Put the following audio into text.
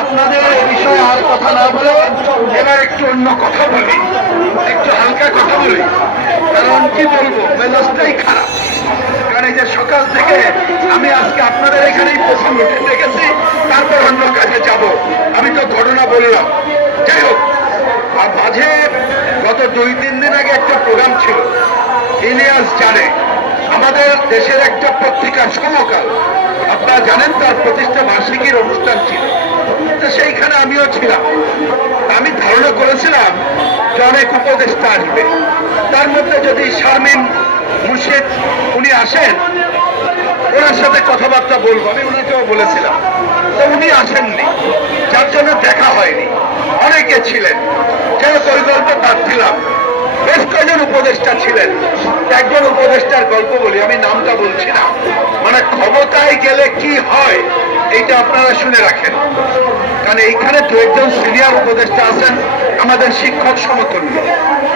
আপনাদের এই বিষয়ে আর কথা না বলে এবার একটু অন্য কথা বলি। একটু হালকা কথা বলি। কারণ কি বলব, মেজাজটাই খারাপ। কারণ এই যে সকাল থেকে আমি আজকে আপনাদের এখানেই প্রথম উঠে দেখেছি, তারপর অন্য কাজে যাব। আমি তো ঘটনা বললাম। যাই হোক মাঝে গত দুই তিন দিন আগে একটা প্রোগ্রাম ছিল। ইলিয়াস জানে। আমাদের দেশের একটা পত্রিকা সমকাল। আপনারা জানেন তার প্রতিষ্ঠা বার্ষিকীর অনুষ্ঠান ছিল। তো সেইখানে আমিও ছিলাম। আমি ধারণা করেছিলাম যে অনেক উপদেষ্টা আসবে। তার মধ্যে যদি শারমিন মুর্শিদ উনি আসেন, ওনার সাথে কথাবার্তা বলব। আমি ওনাকেও বলেছিলাম। তো উনি আসেননি। যার জন্য দেখা হয়নি। অনেকে ছিলেন। যেন বাদ দিলাম, বেশ কয়েকজন উপদেষ্টা ছিলেন? একজন উপদেষ্টার গল্প বলি, আমি নামটা বলছি না। মানে ক্ষমতায় গেলে কি হয়, এইটা আপনারা শুনে রাখেন। কারণ এইখানে দু একজন সিনিয়র উপদেষ্টা আছেন, আমাদের শিক্ষক সমতুল্য।